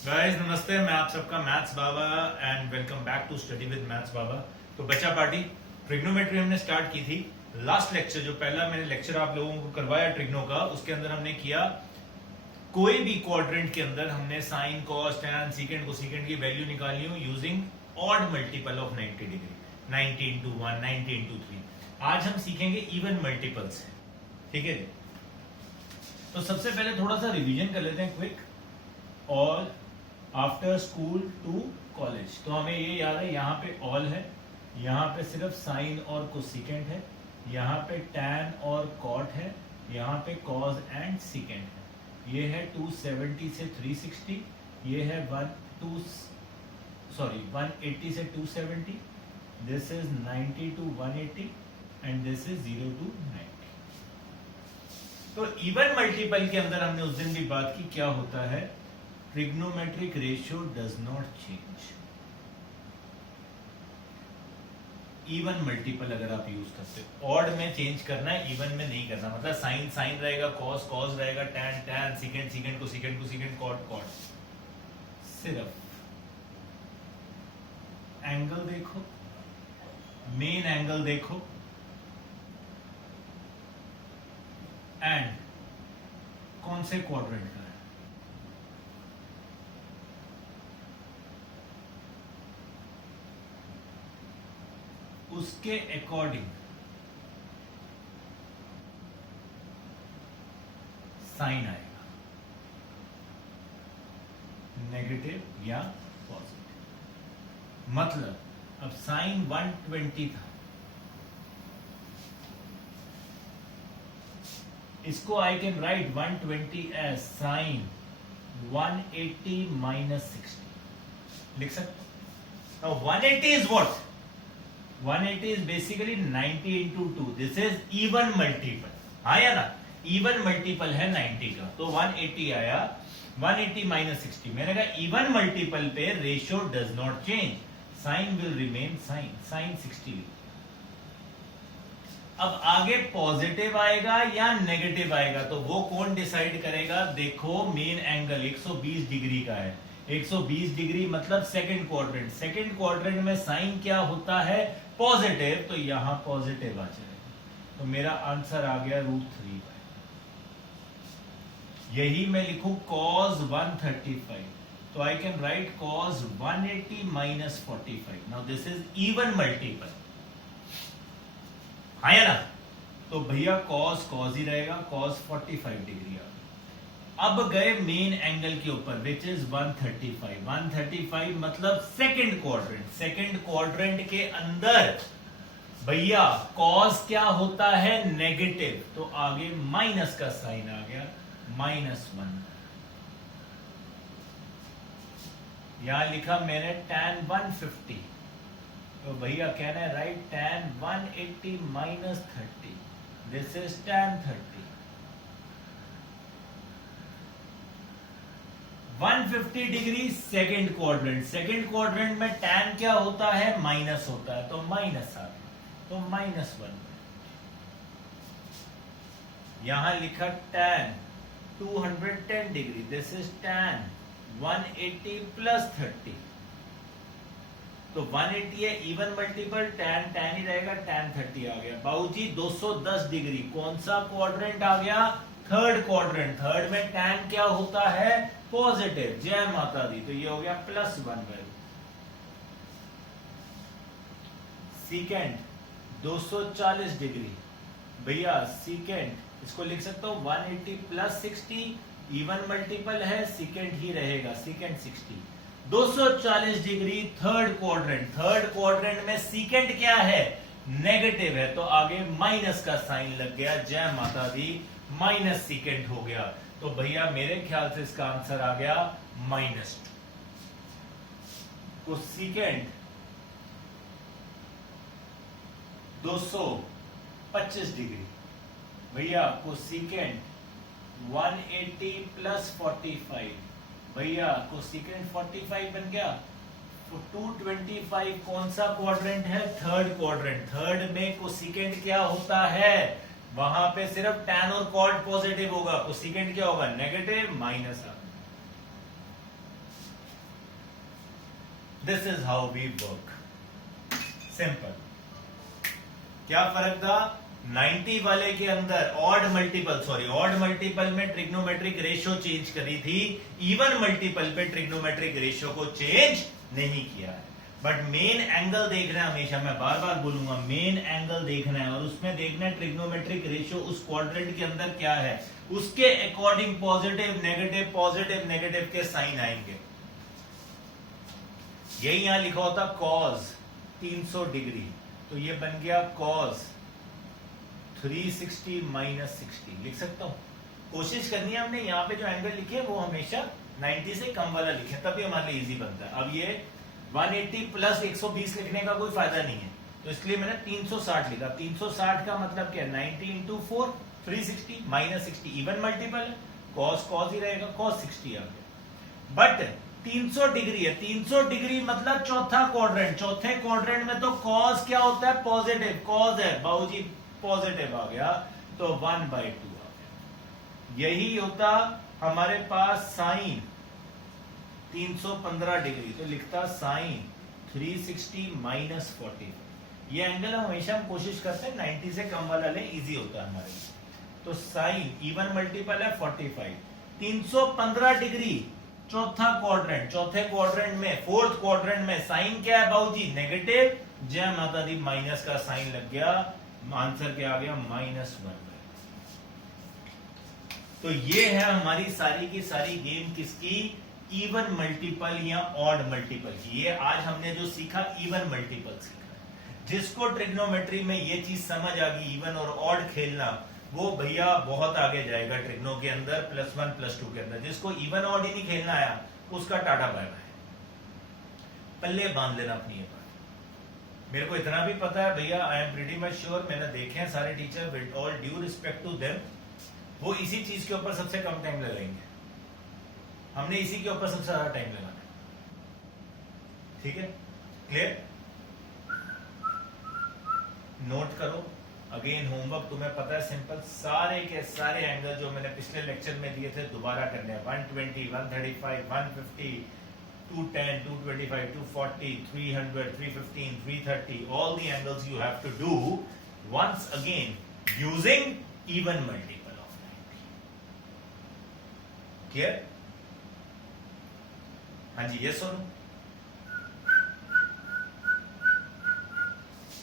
Guys नमस्ते, मैं आप सबका maths Baba and welcome back to study with maths Baba. तो बच्चा पार्टी ट्रिग्नोमेट्री हमने स्टार्ट की थी। लास्ट लेक्चर जो पहला मैंने लेक्चर आप लोगों को करवाया ट्रिग्नो का, उसके अंदर हमने किया कोई भी क्वाड्रेंट के अंदर हमने sine cos tan secant cosecant की वैल्यू निकाली हो using odd multiple of 90 degree, 90 into 1, 90 into 3। आज हम सीखेंगे इवन मल्टीपल्स है, ठीक है जी। तो सबसे पहले थोड़ा सा रिवीजन कर लेते हैं quick. All after school to college, तो हमें ये याद है यहाँ पे ऑल है, यहाँ पे सिर्फ साइन और कोसिकेंट है, यहाँ पे टैन और कॉट है, यहाँ पे कॉज एंड सीकेंट है। ये है 270 से 360, ये है 180 से 270, this is 90 to 180 and this is 0 to 90। तो इवन मल्टीपल के अंदर हमने उस दिन भी बात की, क्या होता है, trigonometric ratio does not change. Even multiple अगर आप यूज करते हो, ऑड में चेंज करना है, इवन में नहीं करना। मतलब साइन साइन रहेगा, कॉस कॉस रहेगा, tan tan, secant secant cosecant cosecant, cot cot. सिर्फ एंगल देखो, मेन एंगल देखो एंड कौन से क्वाड्रेंट का है। उसके अकॉर्डिंग साइन आएगा, नेगेटिव या पॉजिटिव। मतलब अब साइन 120 था, इसको I can write 120 as sine 180 minus 60 लिख सकते। Now 180 is what? 180 is basically 90 into 2. This is even multiple. आया ना, even multiple है 90 का, तो 180 आया, 180 minus 60। मैंने कहा even multiple पे ratio does not change, sin will remain sin, sin 60। अब आगे पॉजिटिव आएगा या नेगेटिव आएगा, तो वो कौन डिसाइड करेगा। देखो मेन एंगल 120 डिग्री का है, 120 डिग्री मतलब सेकंड क्वाड्रेंट, सेकंड क्वाड्रेंट में साइन क्या होता है, पॉजिटिव, तो यहां पॉजिटिव आ जाएगा। तो मेरा आंसर आ गया √3। यही मैं लिखूं cos 135, तो आई can right cos 180 minus 45। Now this is even multiple, है ना। तो भैया cos cos ही रहेगा, cos 45 डिग्री आ। अब गए मेन एंगल के ऊपर विच इज 135। 135 मतलब सेकंड क्वाड्रेंट, सेकंड क्वाड्रेंट के अंदर भैया कॉस क्या होता है, नेगेटिव, तो आगे माइनस का साइन आ गया, -1। यहां लिखा मैंने tan 150, तो भैया कहना है right tan 180 minus 30, this is tan 30। 150 degree second quadrant, second quadrant में tan क्या होता है, माइनस होता है, तो माइनस आ गया, तो -1। यहां लिखा tan 210 degree, this is tan 180 plus 30, तो 180 है इवन मल्टीपल, tan tan ही रहेगा, tan 30 आ गया। बाबूजी 210 डिग्री कौन सा क्वाड्रेंट आ गया, थर्ड क्वाड्रेंट। थर्ड में tan क्या होता है, पॉजिटिव, जय माता दी, तो ये हो गया +1 वैल्यू। सीकेंट 240 डिग्री, भैया सीकेंट इसको लिख सकता हूं 180 प्लस 60, इवन मल्टीपल है, सीकेंट ही रहेगा, secant 60। 240 degree third quadrant, third quadrant में सीकेंट क्या है, नेगेटिव है, तो आगे माइनस का साइन लग गया, जय माता दी, माइनस सीकेंट हो गया। तो भैया मेरे ख्याल से इसका आंसर आ गया -2। तो सीकेंट 225 डिग्री, भैया को सीकेंट 180 प्लस 45, भैया को सीकेंट 45 बन गया। तो 225 कौन सा क्वाड्रेंट है, थर्ड क्वाड्रेंट। थर्ड में कोसिकेंट क्या होता है, वहां पे सिर्फ tan और cot पॉजिटिव होगा, कोसिकेंट क्या होगा, negative, minus. This is how we work, simple. क्या फर्क था? 90 वाले के अंदर ऑड मल्टीपल में ट्रिग्नोमेट्रिक रेशियो चेंज करी थी, इवन मल्टीपल पे ट्रिग्नोमेट्रिक रेशियो को चेंज नहीं किया है। बट मेन एंगल देखना है हमेशा, मैं बार बार बोलूंगा, मेन एंगल देखना है और उसमें देखना है ट्रिग्नोमेट्रिक रेशियो उस क्वाड्रेंट के अंदर क्या है, उसके अकॉर्डिंग पॉजिटिव नेगेटिव के साइन आएंगे। यही यहां लिखा होता कॉस 300 डिग्री, तो ये बन गया कॉस 360 माइनस 60 लिख सकता हूं। कोशिश करनी है हमने यहाँ पे जो एंगल लिखे वो हमेशा 90 से कम वाला लिखे, तभी हमारे लिए इजी बनता है। अब ये 180 प्लस 120 लिखने का कोई फायदा नहीं है, तो इसलिए मैंने 360 लिखा। 360 का मतलब क्या है? 90 इंटू 4 360 माइनस 60 इवन मल्टीपल है, कॉस कॉस ही रहेगा, कॉस 60 आ गया। बट 300 डिग्री है, 300 डिग्री मतलब चौथा क्वाड्रेंट, चौथे क्वाड्रेंट में तो कॉस क्या होता है? पॉजिटिव, कॉस है बाबूजी पॉजिटिव आ गया, तो 1/2 आ गया। यही होता हमारे पास साइन 315 डिग्री, तो लिखता साइन 360 माइनस 40। ये एंगल हमेशा हम कोशिश करते हैं 90 से कम वाला ले, इजी होता है हमारे लिए। तो साइन इवन मल्टीपल है 45, 315 डिग्री चौथा क्वाड्रेंट, चौथे क्वाड्रेंट में, फोर्थ क्वाड्रेंट में साइन क्या है बाबूजी? नेगेटिव। जय माता दी, माइनस का साइन लग गया, आंसर क्या आ गया? -1। तो ये है हमारी सारी की सारी गेम किसकी? इवन मल्टीपल या ऑड मल्टीपल की। ये आज हमने जो सीखा इवन मल्टीपल सीखा। जिसको ट्रिग्नोमेट्री में ये चीज समझ आ गई, इवन और ऑड खेलना, वो भैया बहुत आगे जाएगा ट्रिग्नो के अंदर, +1 +2 के अंदर। जिसको इवन ऑड ही नहीं खेलना आया, उसका टाटा बाय बाय, पल्ले बांध लेना अपनी ये बात। मेरे को इतना भी पता है भैया, I am pretty much sure, मैंने देखे हैं सारे teacher, with all due respect to them, वो इसी चीज के ऊपर सबसे कम टाइम लगाएंगे। हमने इसी के ऊपर सबसे ज्यादा टाइम लगाना है। ठीक है, क्लियर? नोट करो, अगेन होमवर्क तुम्हें पता है सिंपल, सारे के सारे एंगल जो मैंने पिछले लेक्चर में दिए थे दोबारा करने हैं। 120, 135, 150, 210, 225, 240, 300, 315, 330, all the angles you have to do once again using even multiple of 90. Clear? हाँ जी, yes or no?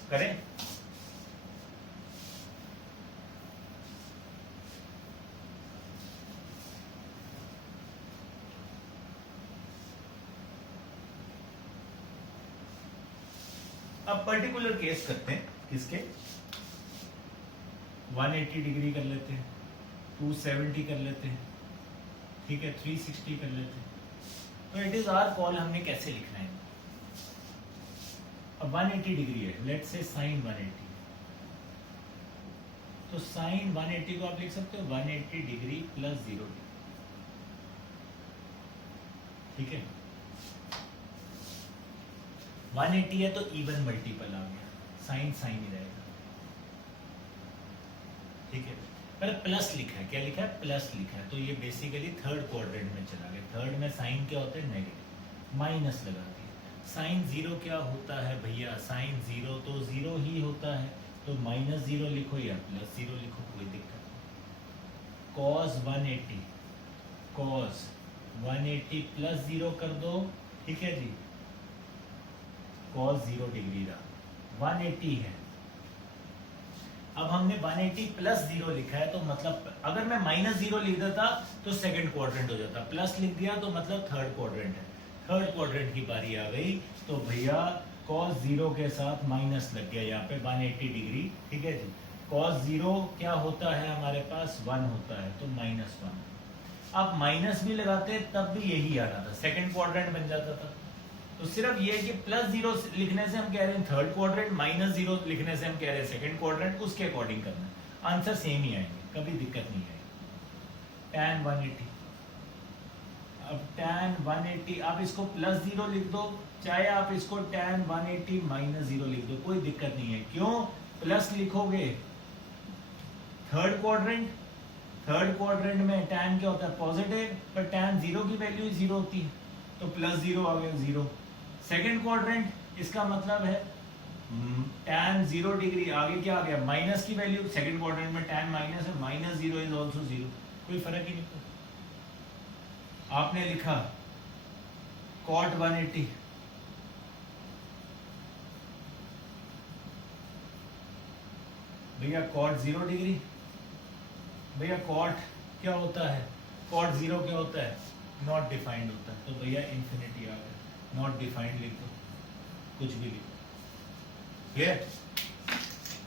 करें? अब पर्टिकुलर केस करते हैं, किसके? 180 डिग्री कर लेते हैं, 270 कर लेते हैं, ठीक है, 360 कर लेते हैं। तो इट इज आवर कॉल, हमने कैसे लिखना है। अब 180 डिग्री है, लेट्स से साइन 180, तो साइन 180 को आप लिख सकते हो 180 डिग्री प्लस 0 डिग्री, ठीक है। 180 है तो इवन मल्टीपल आ गया, साइन साइन ही रहेगा, ठीक है। पर प्लस लिखा है, क्या लिखा है? प्लस लिखा है, तो ये बेसिकली थर्ड क्वाड्रेंट में चला गया। थर्ड में साइन क्या होता है? नेगेटिव, माइनस लगा दिया। साइन 0 क्या होता है भैया? साइन 0 तो 0 ही होता है, तो -0 लिखो या +0 लिखो, कोई दिक्कत नहीं। cos 180, cos 180 प्लस 0 कर दो, ठीक है जी, cos 0 डिग्री रहा, 180 है। अब हमने 180 प्लस 0 लिखा है, तो मतलब अगर मैं -0 लिख देता तो सेकंड क्वाड्रेंट हो जाता, प्लस लिख दिया तो मतलब थर्ड क्वाड्रेंट है। थर्ड क्वाड्रेंट की बारी आ गई, तो भैया cos 0 के साथ माइनस लग गया यहाँ पे 180 डिग्री, ठीक है जी। cos 0 क्या होता है हमारे पास? 1 होता है, तो -1। आप माइनस भी लगाते तब भी यही आना था, सेकंड क्वाड्रेंट बन जाता था। तो सिर्फ ये कि +0 लिखने से हम कह रहे हैं थर्ड क्वाड्रेंट, -0 लिखने से हम कह रहे हैं सेकंड क्वाड्रेंट, उसके अकॉर्डिंग करना है, आंसर सेम ही आएंगे, कभी दिक्कत नहीं आएगी। tan 180, अब tan 180 आप इसको +0 लिख दो, चाहे आप इसको tan 180 -0 लिख दो, कोई दिक्कत नहीं है। क्यों प्लस लिखोगे? थर्ड क्वाड्रेंट, थर्ड क्वाड्रेंट में tan क्या होता है? पॉजिटिव, पर tan 0 की वैल्यू 0 होती है, तो +0 आ गया 0। सेकेंड क्वाड्रेंट, इसका मतलब है tan 0 डिग्री, आगे क्या आ गया माइनस की वैल्यू, सेकेंड क्वाड्रेंट में tan माइनस है, माइनस 0 इज ऑल्सो 0, कोई फर्क ही नहीं पड़ता। आपने लिखा cot 180, भैया cot 0 डिग्री, भैया cot क्या होता है, cot 0 क्या होता है, नॉट डिफाइंड होता है, तो भैया इंफिनिटी आ गया, नॉट डिफाइंड लिख दो, कुछ भी लिखो, क्लियर।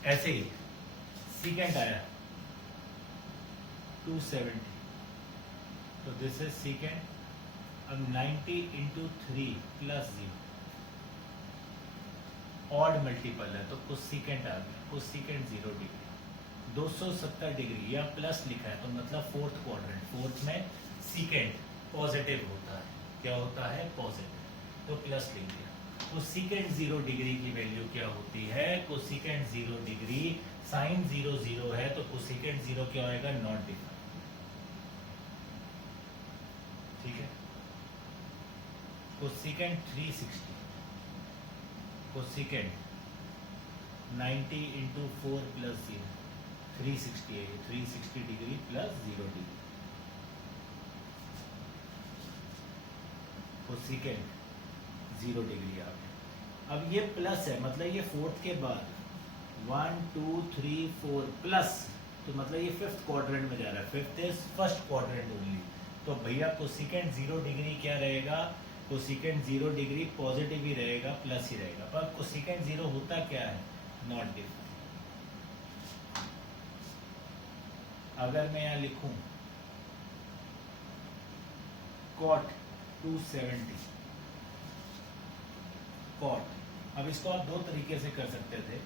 ऐसे ही सीकेंट आया 270, तो दिस इज सीकेंट। अब 90 इंटू 3 प्लस 0 ऑड मल्टीपल है, तो कोसेकेंट आ गया, कोसेकेंट 0 डिग्री, 270 डिग्री या प्लस लिखा है, तो मतलब फोर्थ क्वाड्रेंट, फोर्थ में सीकेंट पॉजिटिव होता है, क्या होता है पॉजिटिव, तो प्लस लिख दिया। कोसेकेंट 0 डिग्री की वैल्यू क्या होती है, कोसेकेंट 0 डिग्री साइन 0 0 है, तो कोसेकेंट 0 क्या होएगा, नॉट डिफाइंड, ठीक है। कोसेकेंट 360, कोसेकेंट 90 इंटू 4 प्लस 0, 360 है, 360 degree plus 0 degree, cosecant 0 degree आ गया। अब ये प्लस है, मतलब ये फोर्थ के बाद 1 2 3 4 प्लस, तो मतलब ये फिफ्थ क्वाड्रेंट में जा रहा है, fifth is first quadrant only, तो भैया कोसेकेंट 0 डिग्री क्या रहेगा, कोसेकेंट 0 डिग्री पॉजिटिव ही रहेगा, प्लस ही रहेगा, पर कोसेकेंट 0 होता क्या है, नॉट डिफाइंड। अगर मैं यहां लिखूं cot 270 cot, अब इसको आप दो तरीके से कर सकते थे,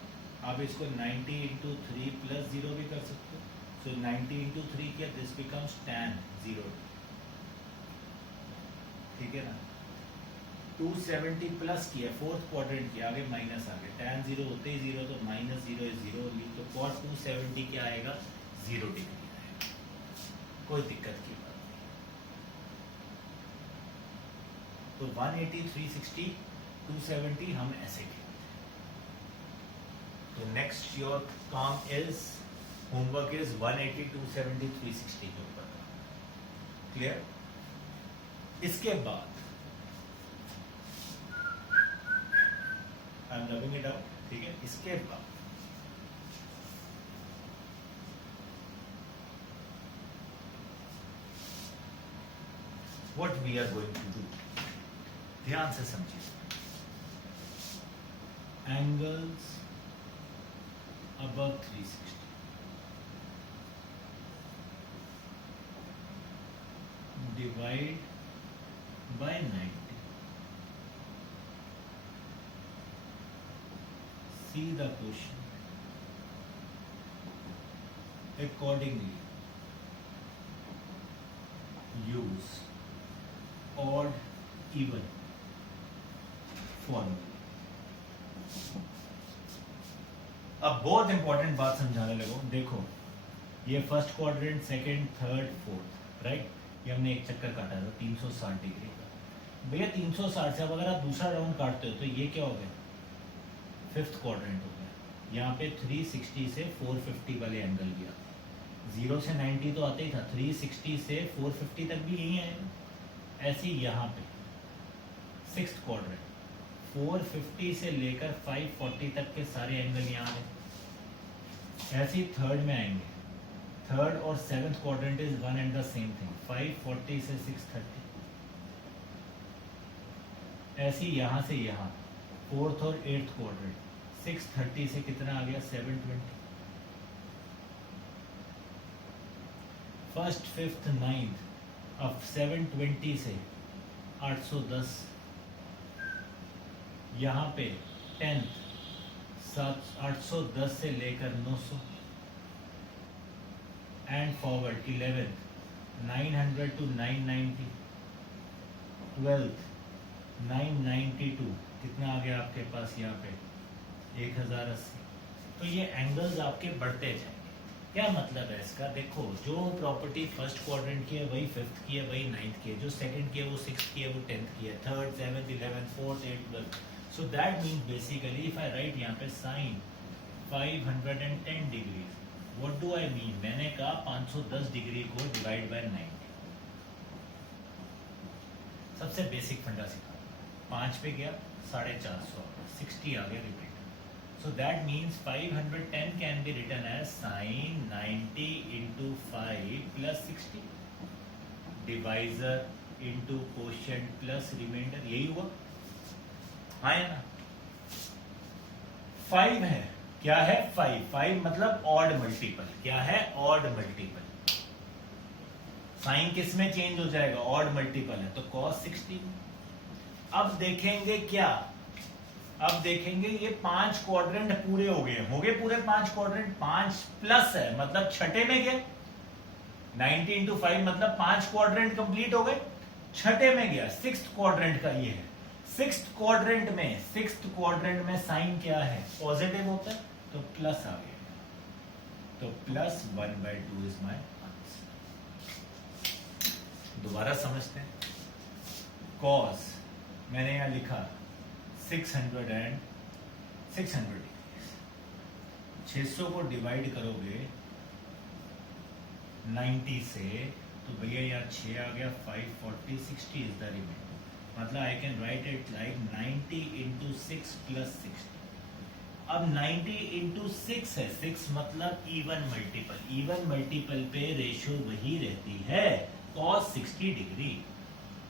आप इसको 90 इंटू 3 प्लस 0 भी कर सकते हो, सो 90 इंटू 3 किया, दिस बिकम्स tan 0, ठीक है ना। 270 प्लस किया, फोर्थ क्वाड्रेंट किया, आगे माइनस आ गया, tan 0 होते ही 0, तो माइनस 0 इज 0 ओनली, तो cot 270 क्या आएगा, 0 डिग्री आएगा, कोई दिक्कत की बात नहीं। तो 180 360 270 हम ऐसे खेलते हैं। तो नेक्स्ट योर काम इज, होमवर्क इज 180 270 360 के ऊपर, क्लियर। इसके बाद I am rubbing it out, ठीक है। इसके बाद what we are going to do, ध्यान से समझिए, angles above 360, divide by 90, see the question, accordingly use odd even formula। अब बहुत इंपॉर्टेंट बात समझाने लगो, देखो ये first quadrant, second, third, fourth, right, ये हमने एक चक्कर काटा था 360 डिग्री का। भैया 360 से अब अगर आप दूसरा राउंड काटते हो तो ये क्या हो गया, फिफ्थ क्वाड्रेंट हो गया। यहाँ पे 360 से 450 वाले एंगल भी आते, 0 से 90 तो आते ही था, 360 से 450 तक भी यही आएगा। ऐसे ही यहाँ पे सिक्स्थ क्वाड्रेंट, 450 से लेकर 540 तक के सारे एंगल यहाँ हैं। ऐसे ही थर्ड में आएंगे, थर्ड और seventh quadrant is one and the same thing, 540 से 630। ऐसे ही यहाँ से यहाँ फोर्थ और एट्थ क्वाड्रेंट, 630 से कितना आ गया, 720। फर्स्ट, फिफ्थ, नाइन्थ, अब 720 से 810, यहाँ पे 10th 810 से लेकर 900, and forward 11th 900 to 990, 12th 992, कितना आ गया आपके पास यहाँ पे 1080। तो ये एंगल्स आपके बढ़ते जाएंगे, क्या मतलब है इसका? देखो, जो प्रॉपर्टी फर्स्ट क्वाड्रेंट की है वही फिफ्थ की है, वही नाइन्थ की है, जो सेकंड की है वो सिक्स्थ की है, वो टेंथ की है, third, seventh, 11th, 4th, 8th, 12th. So that means basically if I write यहाँ पे sine 510 degree, what do I mean? मैंने कहा 510 डिग्री को डिवाइड बाय 90. सबसे बेसिक फंडा सीखा. 5 पे गया 450, 60 आ गया repeat. So that means 510 can be written as sin 90 into 5 plus 60 divisor into quotient plus remainder. यही हुआ. हाँ या ना? 5 है. क्या है? 5 मतलब ऑड मल्टीपल. क्या है? Odd multiple. साइन किस में चेंज हो जाएगा? ऑड मल्टीपल है तो cos 60. अब देखेंगे क्या? अब देखेंगे ये 5 क्वाड्रेंट पूरे हो गए पूरे 5 क्वाड्रेंट. 5 प्लस है मतलब छठे में गया. 90 इंटू 5 मतलब 5 क्वाड्रेंट कंप्लीट हो गए. छठे में गया. सिक्स्थ क्वाड्रेंट का ये है. सिक्स्थ क्वाड्रेंट में साइन क्या है? पॉजिटिव होता है तो प्लस आ गया. तो प्लस 1/2 इज माई आंसर. दोबारा समझते हैं. कॉस मैंने यहां लिखा 600 600 को डिवाइड करोगे 90 से तो भैया यहाँ 6 आ गया. 540, 60 इज द रिमेंडर. मतलब I can write it like 90 into 6 plus 60. अब 90 इंटू 6 है. 6 मतलब इवन मल्टीपल. इवन मल्टीपल पे रेशियो वही रहती है cos 60 डिग्री.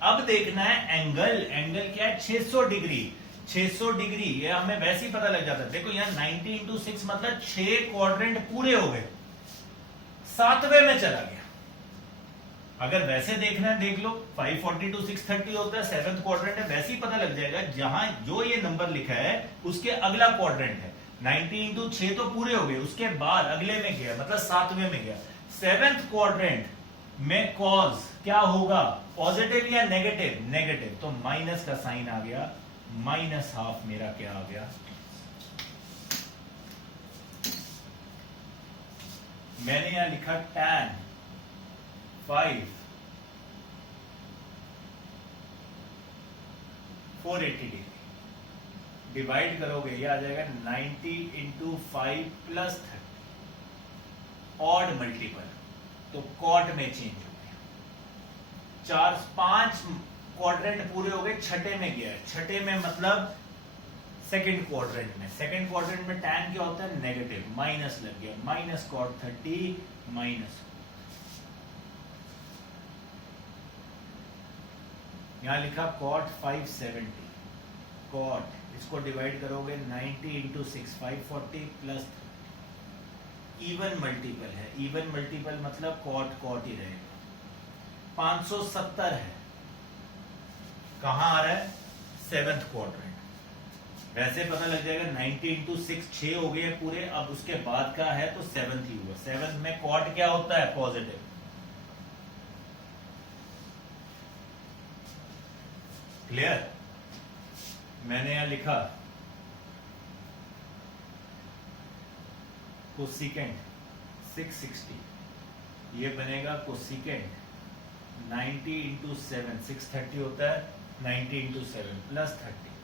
अब देखना है एंगल. एंगल क्या है? 600 डिग्री. 600 डिग्री ये हमें वैसे ही पता लग जाता है. देखो यहाँ 90 इंटू 6 मतलब 6 क्वाड्रेंट पूरे हो गए. 7वें में चला गया. अगर वैसे देखना है देख लो. 542 630 होता है. 7th क्वाड्रेंट है. वैसे ही पता लग जाएगा जहां जो ये नंबर लिखा है उसके अगला क्वाड्रेंट है. 90 इंटू 6 तो पूरे हो गए. उसके बाद अगले में गया मतलब 7वें में गया. 7th क्वाड्रेंट में कॉज क्या होगा? पॉजिटिव या नेगेटिव? नेगेटिव. तो माइनस का साइन आ गया. -12 मेरा क्या आ गया? मैंने यहां लिखा tan 5 480 डिग्री. डिवाइड करोगे ये आ जाएगा 90 इंटू 5 प्लस 30. ऑड मल्टीपल तो कॉट में चेंज हो गया. 5 क्वाड्रेंट पूरे हो गए. छठे में गया. छठे में मतलब सेकंड क्वाड्रेंट में. सेकंड क्वाड्रेंट में tan क्या होता है? नेगेटिव. माइनस लग गया. Minus cot 30 minus. यहां लिखा cot 570. cot इसको डिवाइड करोगे 90 इंटू 6 540 प्लस. इवन मल्टीपल है. इवन मल्टीपल मतलब cot ही रहेगा. 570 है. कहां आ रहा है? 7th quadrant. वैसे पता लग जाएगा 90 इंटू 6 6 हो गए पूरे. अब उसके बाद का है तो 7th ही हुआ. 7th में cot क्या होता है? पॉजिटिव. क्लियर? मैंने यहां लिखा कोसिकेंट 660. ये बनेगा कोसिकेंट 90 इंटू 7 630 होता है. 90 इंटू 7 प्लस 30.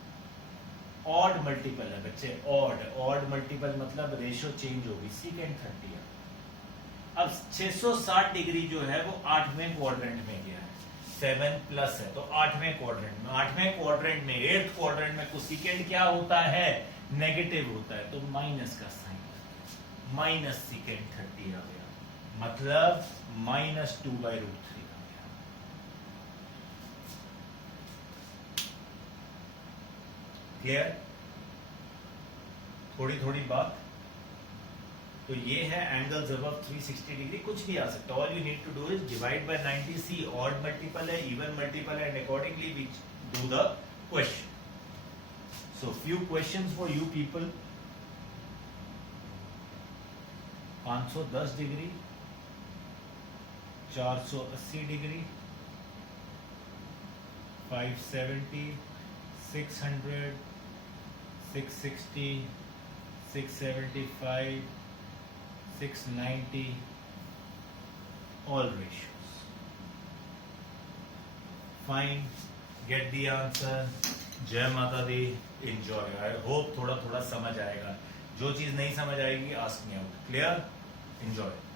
ऑड मल्टीपल है बच्चे. ऑड मल्टीपल मतलब रेशियो चेंज होगी. सीकेंट 30 है. अब 660 डिग्री जो है वो 8वें क्वाड्रेंट में गया है. 7 प्लस है तो 8वें क्वाड्रेंट में. 8वें क्वाड्रेंट में 8th क्वाड्रेंट में कोसिकेंट क्या होता है? नेगेटिव होता है. तो माइनस का साइन माइनस सीकेंट 30 आ गया. मतलब -2/√3 आ गया. क्लियर? थोड़ी बात. तो ये है एंगल्स अबव 360 डिग्री. कुछ भी आ सकता है. All you need to do is divide by 90. See odd multiple है, इवन मल्टीपल है, and accordingly we do the question. So few questions for you people. 510 degree, 480 degree, 570, 600, 660, 675, 690 all ratios. Fine, get the answer. जय माता दी, enjoy. I hope थोड़ा थोड़ा समझ आएगा। जो चीज नहीं समझ आएगी ask me out. Clear? Enjoy.